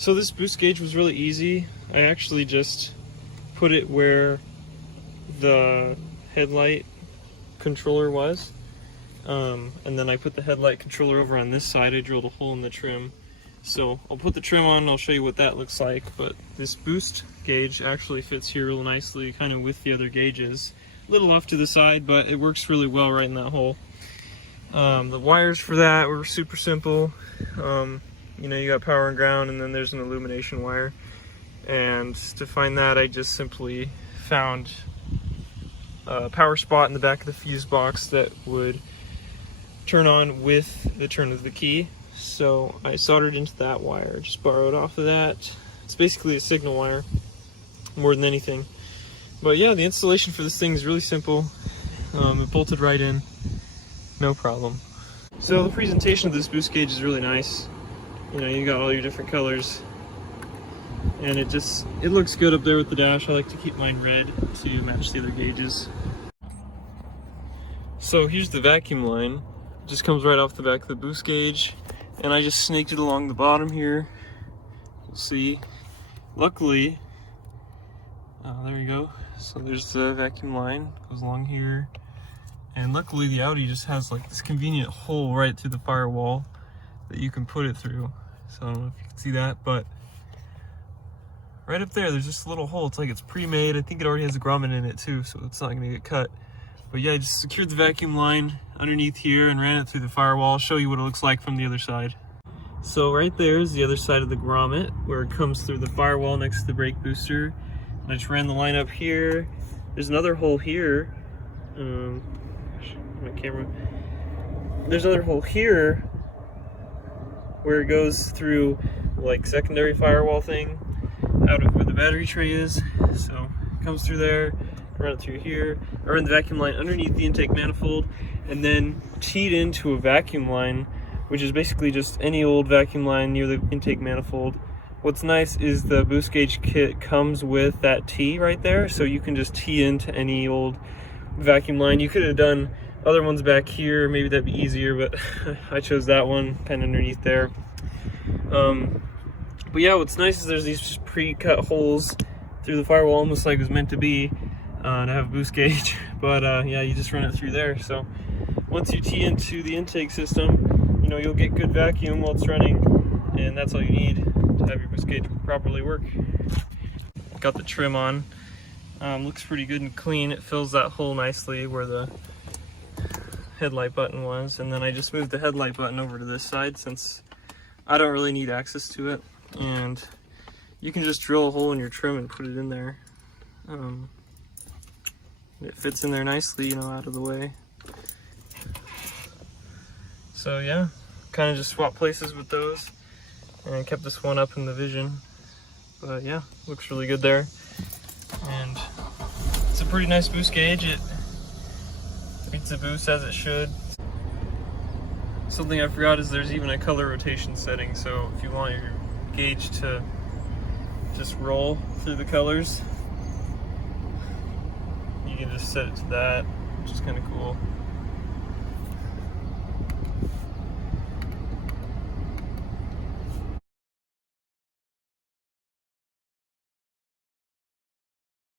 So this boost gauge was really easy. I actually just put it where the headlight controller was. And then I put the headlight controller over on this side. I drilled a hole in the trim. So I'll put the trim on and I'll show you what that looks like. But this boost gauge actually fits here real nicely, kind of with the other gauges. A little off to the side, but it works really well right in that hole. The wires for that were super simple. You know, you got power and ground, and then there's an illumination wire. And to find that, I just simply found a power spot in the back of the fuse box that would turn on with the turn of the key. So I soldered into that wire, just borrowed off of that. It's basically a signal wire more than anything. But yeah, the installation for this thing is really simple. It bolted right in, no problem. So the presentation of this boost gauge is really nice. You know, you got all your different colors, and it looks good up there with the dash. I like to keep mine red to match the other gauges. So here's the vacuum line. It just comes right off the back of the boost gauge, and I just snaked it along the bottom here. You'll see. Luckily, there you go. So there's the vacuum line, goes along here. And luckily the Audi just has like this convenient hole right through the firewall that you can put it through. So I don't know if you can see that, but right up there, there's just a little hole. It's like it's pre-made. I think it already has a grommet in it too, so it's not gonna get cut. But yeah, I just secured the vacuum line underneath here and ran it through the firewall. I'll show you what it looks like from the other side. So right there is the other side of the grommet where it comes through the firewall next to the brake booster. And I just ran the line up here. There's another hole here. My camera. There's another hole here where it goes through like secondary firewall thing out of where the battery tray is. So it comes through there, run it through here. I run the vacuum line underneath the intake manifold and then teed into a vacuum line, which is basically just any old vacuum line near the intake manifold. What's nice is the boost gauge kit comes with that tee right there, so you can just tee into any old vacuum line. You could have done other ones back here, maybe that'd be easier, but I chose that one kind of underneath there. But yeah, what's nice is there's these pre-cut holes through the firewall, almost like it was meant to be, to have a boost gauge. But yeah, you just run it through there. So once you tee into the intake system, you know, you'll get good vacuum while it's running, and that's all you need to have your boost gauge properly work. Got the trim on. Looks pretty good and clean. It fills that hole nicely where the headlight button was, and then I just moved the headlight button over to this side since I don't really need access to it, and you can just drill a hole in your trim and put it in there. It fits in there nicely, you know, out of the way. So yeah, kind of just swapped places with those and kept this one up in the vision. But yeah, looks really good there, and it's a pretty nice boost gauge. It beats the boost as it should. Something I forgot is there's even a color rotation setting, so if you want your gauge to just roll through the colors, you can just set it to that, which is kind of cool.